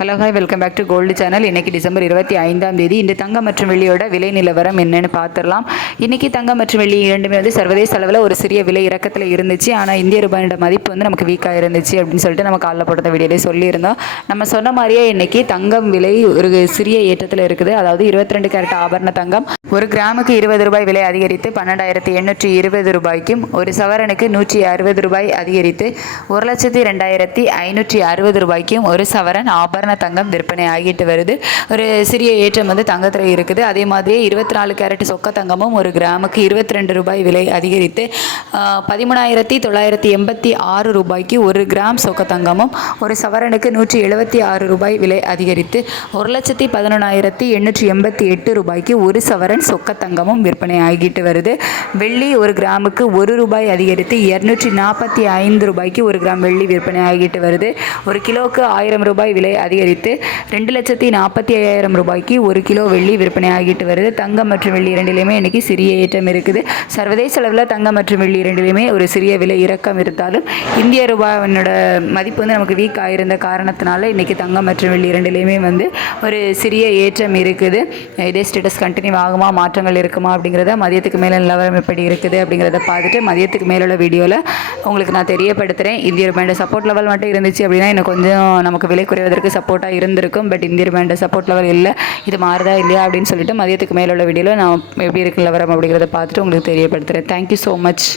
Hello hi welcome back to gold channel. இன்றைக்கி December 25ஆம் தேதி. இந்த தங்கம் மற்றும் வெள்ளியோட விலை நிலவரம் என்னென்னு பார்த்துடலாம். இன்றைக்கி தங்கம் மற்றும் வெள்ளி இரண்டுமே சர்வதேச அளவில் ஒரு சிறிய விலை இறக்கத்தில் இருந்துச்சு. ஆனால் இந்திய ரூபாயோட மதிப்பு நமக்கு வீக்காக இருந்துச்சு அப்படின்னு சொல்லிட்டு நம்ம காலைல போட்ட வீடியோலேயே சொல்லியிருந்தோம். நம்ம சொன்ன மாதிரியே இன்றைக்கி தங்கம் விலை ஒரு சிறிய ஏற்றத்தில் இருக்குது. அதாவது 22 கேரட் ஆபரண தங்கம் ஒரு கிராமுக்கு 20 ரூபாய் விலை அதிகரித்து 12,820 ரூபாய்க்கும், ஒரு சவரனுக்கு 160 ரூபாய் அதிகரித்து 1,02,560 ரூபாய்க்கும் ஒரு சவரன் ஆபரண தங்கம் விற்பனை ஆகிட்டு வருது. ஒரு சிறிய ஏற்றம் தங்கத்தில் இருக்குது. அதே மாதிரியே 24 கேரட் சொக்க தங்கமும் ஒரு கிராமுக்கு 22 ரூபாய் விலை அதிகரித்து 13,986 ரூபாய்க்கு ஒரு கிராம் சொக்க தங்கமும், ஒரு சவரனுக்கு 176 ரூபாய் விலை அதிகரித்து 1,11,888 ரூபாய்க்கு ஒரு சவரன் சொக்க தங்கமும் விற்பனை ஆகிட்டு வருது. வெள்ளி ஒரு கிராமுக்கு 1 ரூபாய் அதிகரித்து 245 ரூபாய்க்கு ஒரு கிராம் வெள்ளி விற்பனை ஆகிட்டு வருது. ஒரு கிலோவுக்கு 1000 ரூபாய் விலை அதிகரித்து 2,45,000 ரூபாய்க்கு ஒரு கிலோ வெள்ளி விற்பனை ஆகிட்டு வருது. தங்கம் மற்றும் வெள்ளி இரண்டிலுமே இன்னைக்கு சிறிய ஏற்றம் இருக்குது. சர்வதேச அளவில் தங்கம் மற்றும் வெள்ளி இரண்டிலுமே ஒரு சிறிய விலை இறக்கம் இருந்தாலும் இந்திய ரூபாயோட மதிப்பு நமக்கு வீக் ஆகிருந்த காரணத்தினால இன்னைக்கு தங்கம் மற்றும் வெள்ளி இரண்டிலுமே ஒரு சிறிய ஏற்றம் இருக்குது. இதே ஸ்டேட்டஸ் கண்டினியூ ஆகுமா, மாற்றங்கள் இருக்குமா அப்படிங்கிறத மதியத்துக்கு மேலே நிலவரம் எப்படி இருக்குது அப்படிங்கிறத பார்த்துட்டு மதியத்துக்கு மேலுள்ள வீடியோவில் உங்களுக்கு நான் தெரியப்படுத்துகிறேன். இந்திய ரூபாயோட சப்போர்ட் லெவல் மட்டும் இருந்துச்சு அப்படின்னா இன்னும் கொஞ்சம் நமக்கு விலை குறைவதற்கு சப்போர்ட்டாக இருந்திருக்கும். பட் இந்திய ரூபாயோட சப்போர்ட் லெவல் இல்லை, இது மாறுதா இல்லையா அப்படின்னு சொல்லிட்டு மதியத்துக்கு மேலுள்ள வீடியோவில் நான் எப்படி இருக்கு நிலவரம் அப்படிங்கிறத பார்த்துட்டு உங்களுக்கு தெரியப்படுத்துகிறேன். Thank you so much.